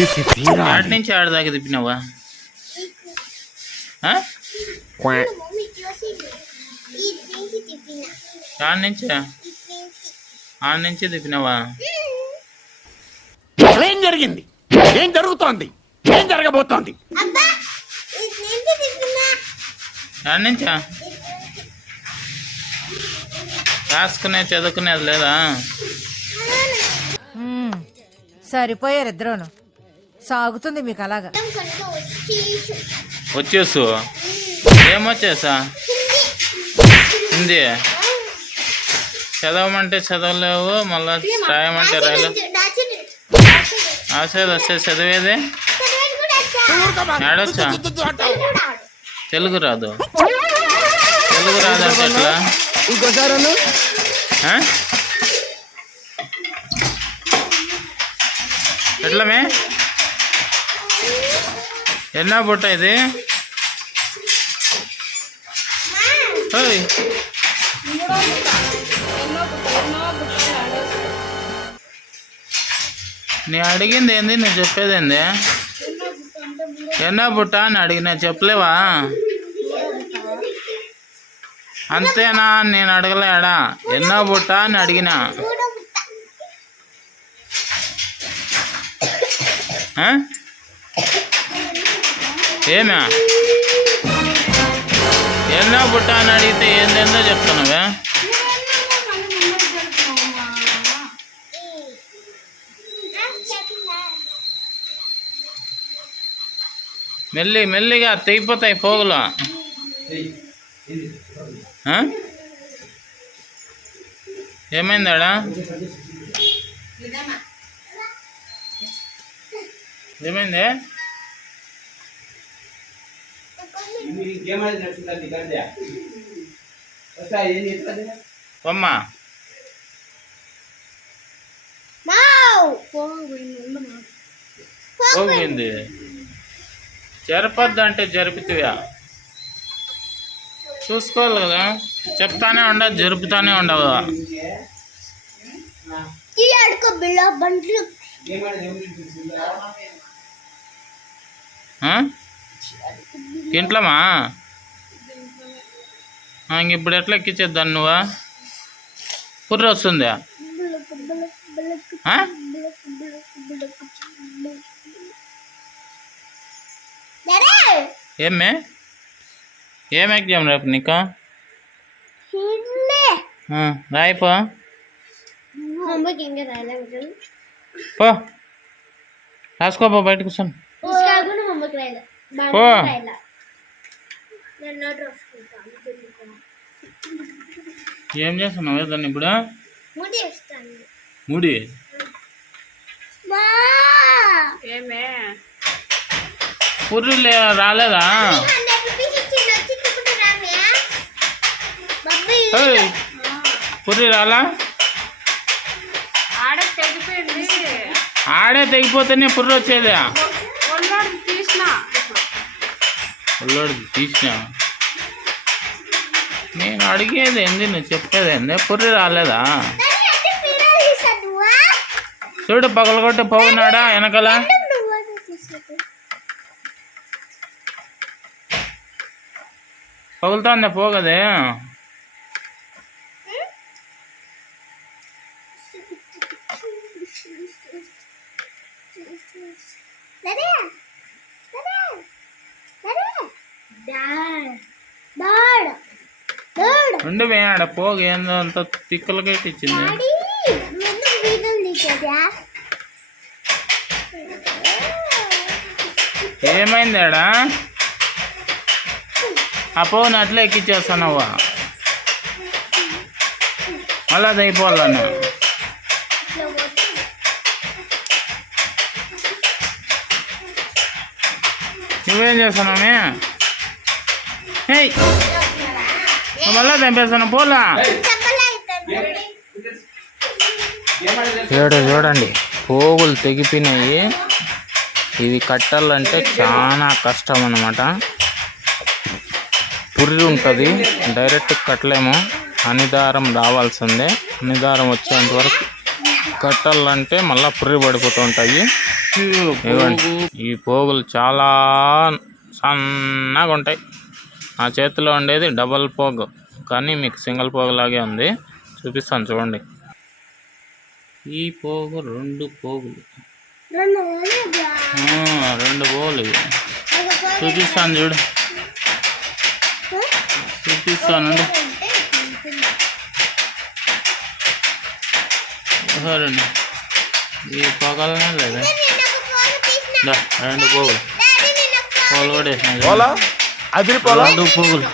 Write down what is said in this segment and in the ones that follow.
తెలిసి ఆడి నుంచి ఆడదాకా తిప్పినావా? ఆడి నుంచి తిప్పినావా? ఏం జరిగింది? ఏం జరుగుతోంది? ఏం జరగబోతోంది? ఆడి నుంచా? రాసుకునే చదువుకునేది లేదా? సరిపోయారు ఇద్దరును. సాగుతుంది మీకు అలాగా. వచ్చేసు ఏమొచ్చేసా? హిందీ చదవమంటే చదవలేవు, మళ్ళా రాయమంటే రాయలేవు. ఆశ వస్తే చదివేది ఆడొచ్చా? తెలుగు రాదు. తెలుగు రాదంటే ఎట్లా? ఎట్లమే? ఎన్నా బుట్ట ఇది? నీ అడిగింది ఏంది? నేను చెప్పేది ఏంది? ఎన్నో బుట్ట అని అడిగినా చెప్పలేవా? అంతేనా? నేను అడగలేడా? ఎన్నో బుట్ట అని అడిగినా. ఏమే ఎన్నో బుట్ట అని అడిగితే ఏందేందో చెప్తున్నావే? మెల్లిగా తెగిపోతాయి పోగులు. ఏమైందాడా? ఏమైంది? అమ్మా పోయింది. జరపద్దు అంటే జరిపితివా? చూసుకోవాలి కదా. చెప్తానే ఉండవు, జరుపుతానే ఉండవు. ఇంట్లోమా ఇప్పుడు ఎట్లా ఎక్కించేద్దాను? నువ్వా పుర్ర వస్తుందా? ఏమే ఏం ఎగ్జామ్ రేపు నీకు? రాయిపో పో, రాసుకోపో, బయట కూర్చొని పో. ఏం చేస్తున్నావు దాన్ని ఇప్పుడు? ముడి పుర్రి రాలేదా? పుర్రి రాలా? ఆడే తెగిపోతేనే పుర్రి వచ్చేది. ఒళ్ళోడిది తీసినా. నేను అడిగేది ఏంది, నువ్వు చెప్పేది ఏంది? పుర్రి రాలేదా? చూడు పగలగొట్టి పోగున్నాడా వెనకాల? పగులుతోందా పోగదే? ఉండి ఆడ పోగు ఏందో అంత తిక్కలకైతే ఇచ్చింది. ఏమైంది ఆడా? ఆ పోగుని అట్లా ఎక్కిచ్చేస్తున్నావా? మళ్ళీ అది అయిపోవాలన్నా. నువ్వేం చేస్తున్నామే? మళ్ళా చంపేస్తాను పోలా. చూడండి పోగులు తెగిపోయినాయి. ఇవి కట్టాలంటే చాలా కష్టం అన్నమాట. పుర్రి ఉంటుంది, డైరెక్ట్ కట్టలేము, అనిదారం రావాల్సిందే. అనిదారం వచ్చేంత వరకు కట్టాలంటే మళ్ళీ పుర్రి పడిపోతూ ఉంటాయి. ఇదిగోండి, ఈ పోగులు చాలా సన్నగా ఉంటాయి. నా చేతిలో ఉండేది డబల్ పోగు, కానీ మీకు సింగిల్ పోగు లాగే ఉంది. చూపిస్తాను చూడండి. ఈ పోగు 2 పోగులు, 2 పోగులు ఇవి. చూపిస్తాను చూడు, చూపిస్తానండి. ఎవరండి ఈ పొగలనే లేదా? 2 పోగులు కూడా వేసినాయి. 2 పోగులు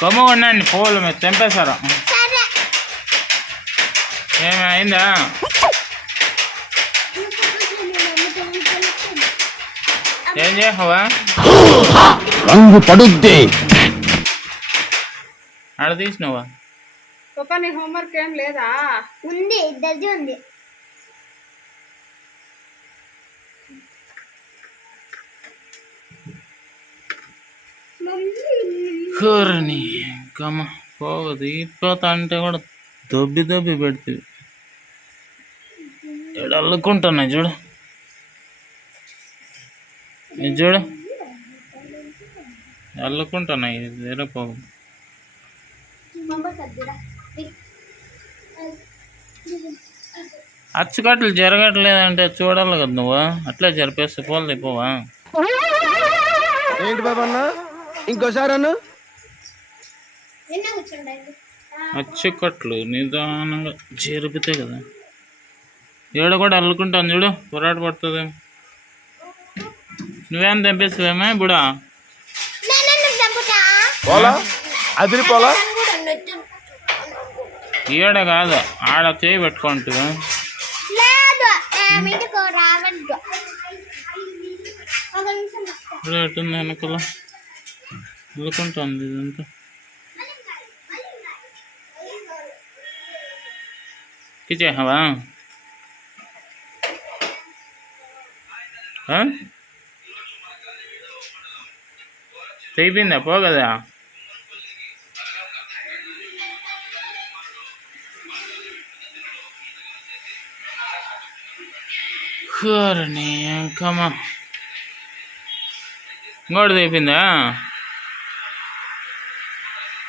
కొమ్మ ఉండండి. పోగులు మీరు తెంపేశారు. ఏమైందా? ఏం చేసావా? రంగు పడుద్ది. ఆడ తీసినవా? నీ హోంవర్క్ ఏం లేదా? ఉంది, ఇద్దరిది ఉంది. కూరని కమ్మ పోగు తీపోతా అంటే కూడా దొబ్బి పెడుతుంది. ఇక్కడ అల్లుకుంటున్నాయి చూడు, ఇది చూడు అల్లుకుంటున్నాయి. వేరే పోగు అచ్చుకట్లు జరగట్లేదంటే చూడాలి కదా నువ్వు. అట్లే జరిపేస్తే పోలు తెపోవా? ఏంటి బాబా అన్న, ఇంకోసారి అన్న. అచ్చుకట్లు నిదానంగా జరిపితే కదా. ఏడ కూడా అల్లుకుంటాను చూడు, పొరాట పడుతుంది. నువ్వేం తెంపేస్తావేమే బుడా? అదిరిపోలా. ఈడ కాదు, ఆడ చేయి పెట్టుకుంటూ ఎట్టుంది వెనకల అల్లుకుంటుంది ఇదంతా. ఇచ్చేసావా? అయిపోయిందా పోగదా? కూరని కమ్మా ఇంకోటిది అయిపోయిందా?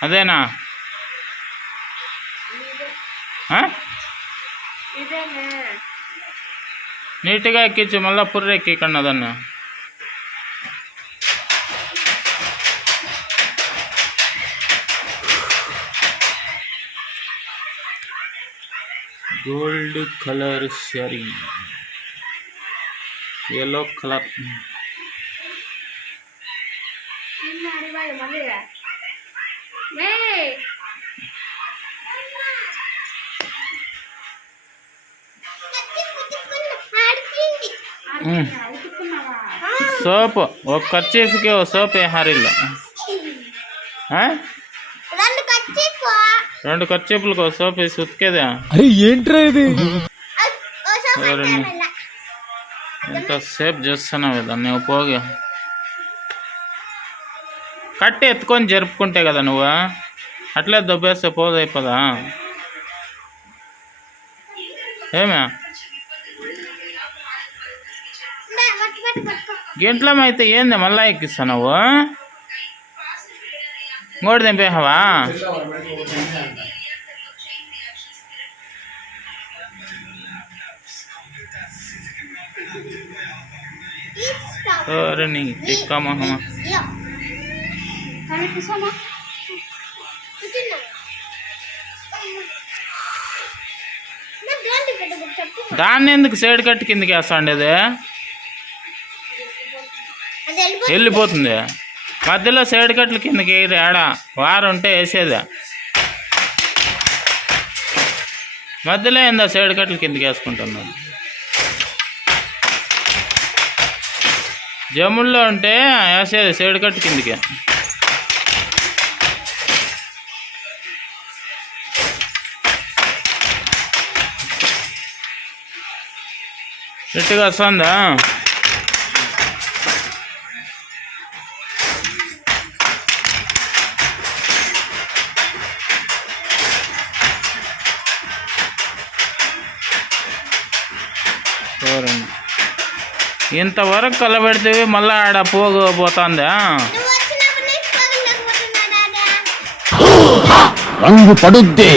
అదేనా? నీట్గా ఎక్కించు, మళ్ళీ పుర్రె ఎక్కికండి అదన్నా. Gold colour sari, yellow colour. Soap ఒక కర్చీఫ్కి ఓ సోప్ వేహారిల్లు. 2 కర్చీఫ్లకు ఒక సోప్ వేసి ఉతికేదా? ఏంట్రా ఇది? ఎంతసేపు చేస్తున్నావు దాన్ని పోగా. కట్టి ఎత్తుకొని జరుపుకుంటే కదా నువ్వు. అట్లే దొబ్బేస్తే పోదైపోదా? ఏమే గింట్లో అయితే ఏంది మళ్ళా ఎక్కిస్తున్నావు? ఇంకోటి తెంపేసావా? నీ తిక్క మొహమా. దాన్ని ఎందుకు సైడ్ కట్టి కిందకి వేస్తాండి? అది వెళ్ళిపోతుంది. మధ్యలో సైడ్ కట్లు కిందకి వేయదు. ఆడ వారం ఉంటే వేసేది. మధ్యలో ఏందా సైడ్ కట్లు కిందకి వేసుకుంటున్నాను. జమ్ముల్లో ఉంటే వేసేది సైడ్ కట్టు కిందకి. గట్టిగా వస్తుందా? చూడండి. ఇంతవరకు కలబెడితే మళ్ళీ ఆడ పోగు పోతుందా? నువ్వు వచ్చినప్పుడు నుంచి పగలలేకపోతున్నా డాడీ. రంగు పడుద్ది